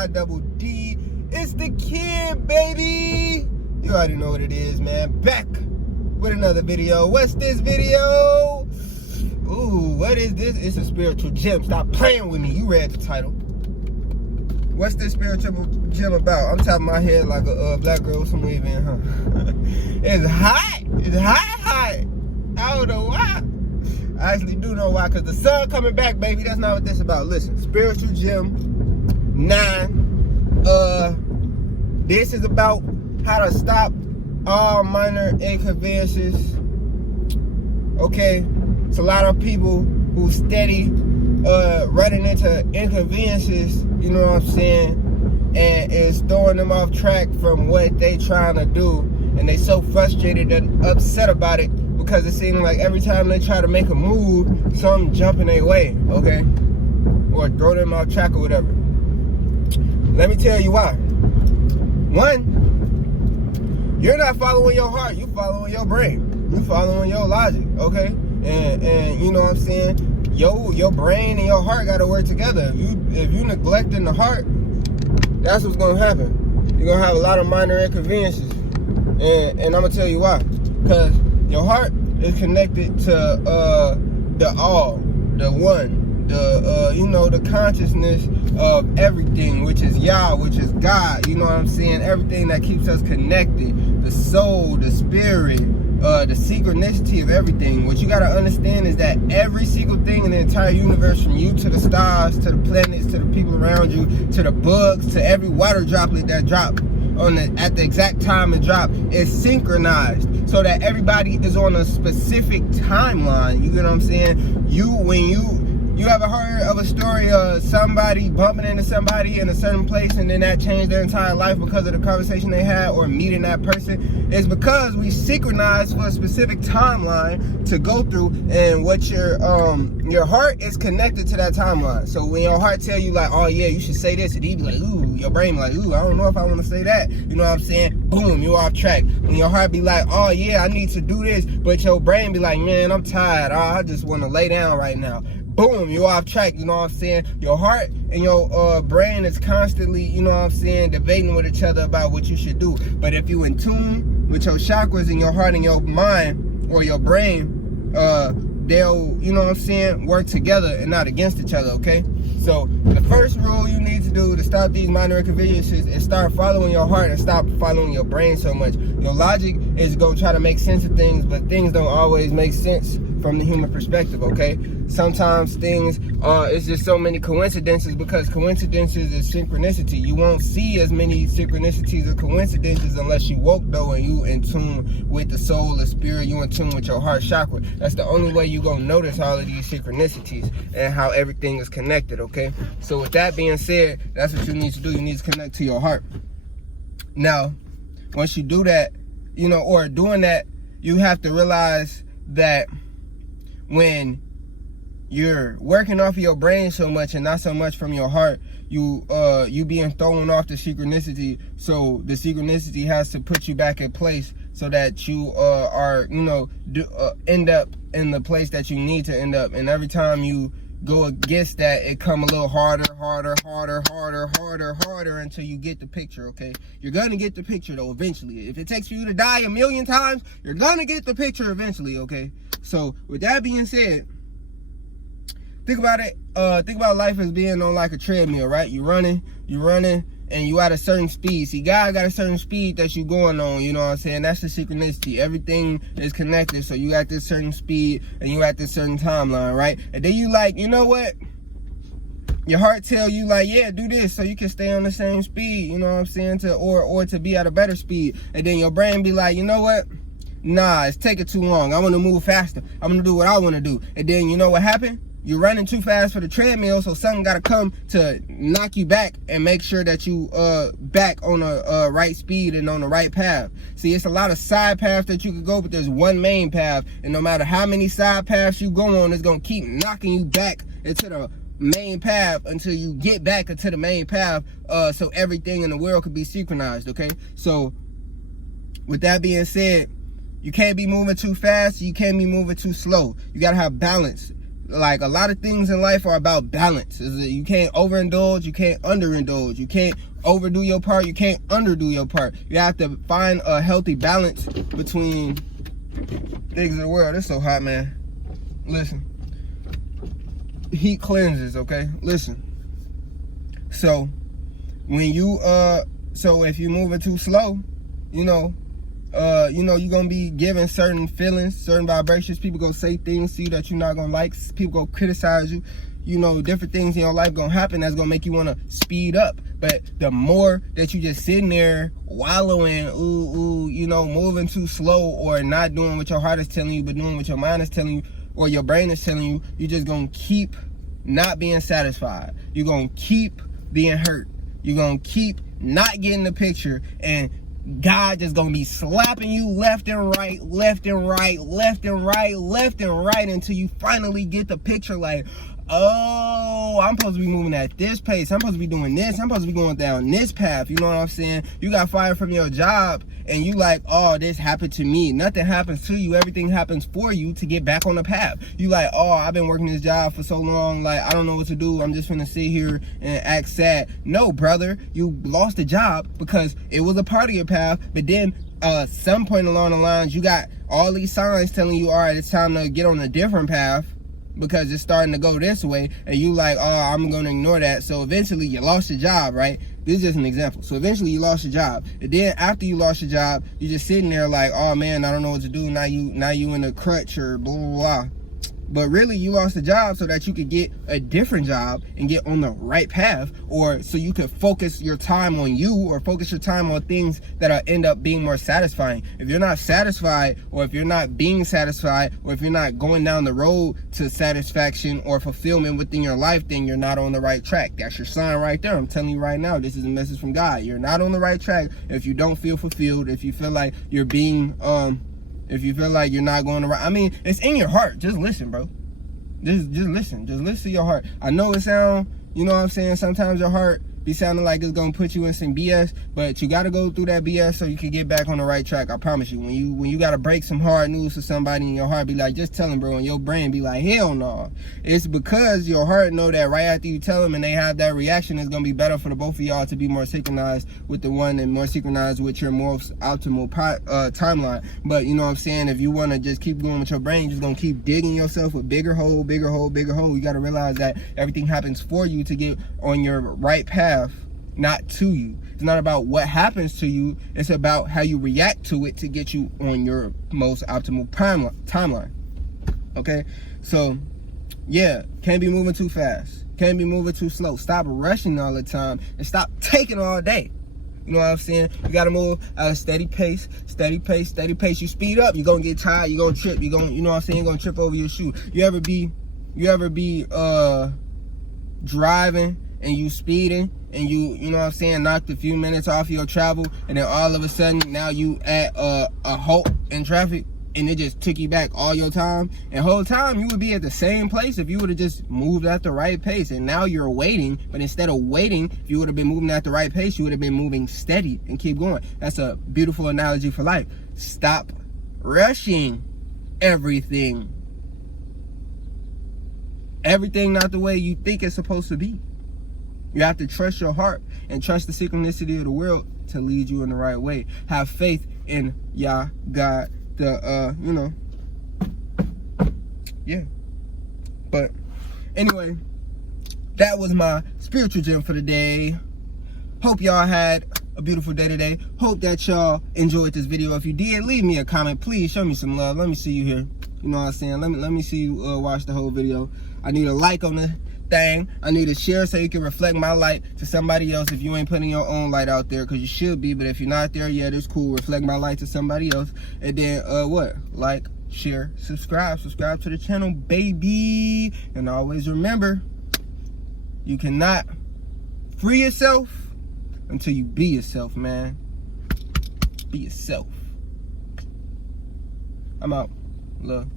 D-I-double-D. It's the kid, baby. You already know what it is, man. Back with another video. What's this video? Ooh, what is this? It's a spiritual gem. Stop playing with me. You read the title. What's this spiritual gem about? I'm tapping my head like a black girl with some weave in, huh? It's hot. It's hot. I don't know why. I actually do know why, because the sun coming back, baby. That's not what this about. Listen, spiritual gem 9. This is about how to stop all minor inconveniences. Okay, it's a lot of people who steady running into inconveniences, you know what I'm saying, and it's throwing them off track from what they trying to do, and they so frustrated and upset about it because it seems like every time they try to make a move, something jumping their way, okay, or throw them off track or whatever. Let me tell you why. One, you're not following your heart, you following your brain, you following your logic, okay, and you know what I'm saying, your brain and your heart got to work together. If you neglecting the heart, that's what's gonna happen. You're gonna have a lot of minor inconveniences, and I'm gonna tell you why. Because your heart is connected to the all, the one, the consciousness of everything, which is Yah, which is God. You know what I'm saying? Everything that keeps us connected, the soul, the spirit, the synchronicity of everything. What you gotta understand is that every single thing in the entire universe, from you to the stars, to the planets, to the people around you, to the bugs, to every water droplet that dropped at the exact time it dropped, is synchronized so that everybody is on a specific timeline. You get what I'm saying? You ever heard of a story of somebody bumping into somebody in a certain place and then that changed their entire life because of the conversation they had or meeting that person? It's because we synchronize for a specific timeline to go through, and what your heart is connected to that timeline. So when your heart tell you like, oh yeah, you should say this, and he be like, ooh, your brain be like, ooh, I don't know if I want to say that. You know what I'm saying? Boom, you off track. When your heart be like, oh yeah, I need to do this, but your brain be like, man, I'm tired. I just want to lay down right now. Boom, you're off track, you know what I'm saying? Your heart and your brain is constantly, you know what I'm saying, debating with each other about what you should do. But if you in tune with your chakras in your heart and your mind or your brain, they'll, you know what I'm saying, work together and not against each other, okay? So the first rule you need to do to stop these minor inconveniences is start following your heart and stop following your brain so much. Your logic is going to try to make sense of things, but things don't always make sense from the human perspective, okay? Sometimes things, it's just so many coincidences, because coincidences is synchronicity. You won't see as many synchronicities or coincidences unless you woke though, and you in tune with the soul, the spirit, you in tune with your heart chakra. That's the only way you gonna notice all of these synchronicities and how everything is connected, okay? So with that being said, that's what you need to do. You need to connect to your heart. Now, once you do that, you know, or doing that, you have to realize that when you're working off of your brain so much and not so much from your heart, you being thrown off the synchronicity. So the synchronicity has to put you back in place so that you are, you know, end up in the place that you need to end up. And every time you go against that, it come a little harder until you get the picture, okay? You're gonna get the picture though eventually. If it takes for you to die 1,000,000 times, you're gonna get the picture eventually, okay? So with that being said, think about it. Think about life as being on like a treadmill, right? You're running, and you at a certain speed. See, God got a certain speed that you going on, you know what I'm saying? That's the synchronicity. Everything is connected. So you at this certain speed and you at this certain timeline, right? And then you like, you know what? Your heart tell you like, yeah, do this so you can stay on the same speed, you know what I'm saying? Or to be at a better speed. And then your brain be like, you know what? Nah, it's taking too long. I want to move faster. I'm going to do what I want to do. And then you know what happened? You're running too fast for the treadmill, so something got to come to knock you back and make sure that you back on a right speed and on the right path. See, it's a lot of side paths that you could go, but there's one main path, and no matter how many side paths you go on, it's going to keep knocking you back into the main path until you get back into the main path, so everything in the world could be synchronized, okay? So with that being said, you can't be moving too fast, you can't be moving too slow. You got to have balance. like a lot of things in life are about balance. You can't overindulge, you can't underindulge, you can't overdo your part, you can't underdo your part. You have to find a healthy balance between things in the world. It's so hot, man. Listen, heat cleanses, okay? Listen, so when you so if you're moving too slow, you know you're gonna be giving certain feelings, certain vibrations. People gonna say things to you that you're not gonna like. People gonna criticize you. Different things in your life gonna happen that's gonna make you wanna speed up. But the more that you just sitting there wallowing, moving too slow, or not doing what your heart is telling you, but doing what your mind is telling you, or your brain is telling you, you're just gonna keep not being satisfied. You're gonna keep being hurt. You're gonna keep not getting the picture, and God just gonna be slapping you left and right, left and right, left and right, left and right, until you finally get the picture. Like, oh, I'm supposed to be moving at this pace. I'm supposed to be doing this. I'm supposed to be going down this path. You know what I'm saying? You got fired from your job, and you like, oh, this happened to me. Nothing happens to you. Everything happens for you to get back on the path. You like, oh, I've been working this job for so long. Like, I don't know what to do. I'm just gonna sit here and act sad. No, brother, you lost the job because it was a part of your path. But then some point along the lines, you got all these signs telling you, all right, it's time to get on a different path, because it's starting to go this way, and you like, oh, I'm gonna ignore that. So eventually you lost your job, right? This is just an example. So eventually you lost your job, and then after you lost your job, you're just sitting there like, oh man, I don't know what to do. Now you in a crutch or blah blah blah. But really, you lost the job so that you could get a different job and get on the right path, or so you could focus your time on you, or focus your time on things that end up being more satisfying. If you're not satisfied, or if you're not being satisfied, or if you're not going down the road to satisfaction or fulfillment within your life, then you're not on the right track. That's your sign right there. I'm telling you right now, this is a message from God. You're not on the right track if you don't feel fulfilled, if you feel like you're being if you feel like you're not going around. I mean, it's in your heart. Just listen, bro. Just listen. Just listen to your heart. I know it sound, you know what I'm saying, sometimes your heart be sounding like it's gonna put you in some BS, but you gotta go through that BS so you can get back on the right track. I promise you. When you gotta break some hard news to somebody, and your heart be like, just tell them, bro, and your brain be like, hell no. It's because your heart know that right after you tell them and they have that reaction, it's gonna be better for the both of y'all to be more synchronized with the one, and more synchronized with your most optimal timeline. But you know what I'm saying, if you wanna just keep going with your brain, you're just gonna keep digging yourself a bigger hole, bigger hole, bigger hole. You gotta realize that everything happens for you to get on your right path, not to you. It's not about what happens to you, it's about how you react to it to get you on your most optimal timeline. Okay, so yeah, can't be moving too fast, can't be moving too slow. Stop rushing all the time, and stop taking all day. You know what I'm saying? You gotta move at a steady pace, steady pace, steady pace. You speed up, you're gonna get tired, you're gonna trip, you know what I'm saying, you're gonna trip over your shoe. You ever be driving and you speeding, and you know what I'm saying, knocked a few minutes off your travel, and then all of a sudden now you at a halt in traffic, and it just took you back all your time, and whole time you would be at the same place if you would have just moved at the right pace. And now you're waiting, but instead of waiting, if you would have been moving at the right pace, you would have been moving steady and keep going. That's a beautiful analogy for life. Stop rushing everything. Everything not the way you think it's supposed to be. You have to trust your heart and trust the synchronicity of the world to lead you in the right way. Have faith in Yah, God, yeah. But anyway, that was my spiritual gem for the day. Hope y'all had a beautiful day today. Hope that y'all enjoyed this video. If you did, leave me a comment. Please show me some love. Let me see you here. You know what I'm saying? Let me see you watch the whole video. I need a like on the thing. I need to share so you can reflect my light to somebody else if you ain't putting your own light out there, because you should be. But if you're not there yet, it's cool. Reflect my light to somebody else. And then what? Like, share, subscribe to the channel, baby. And always remember, you cannot free yourself until you be yourself, man. Be yourself. I'm out. Love.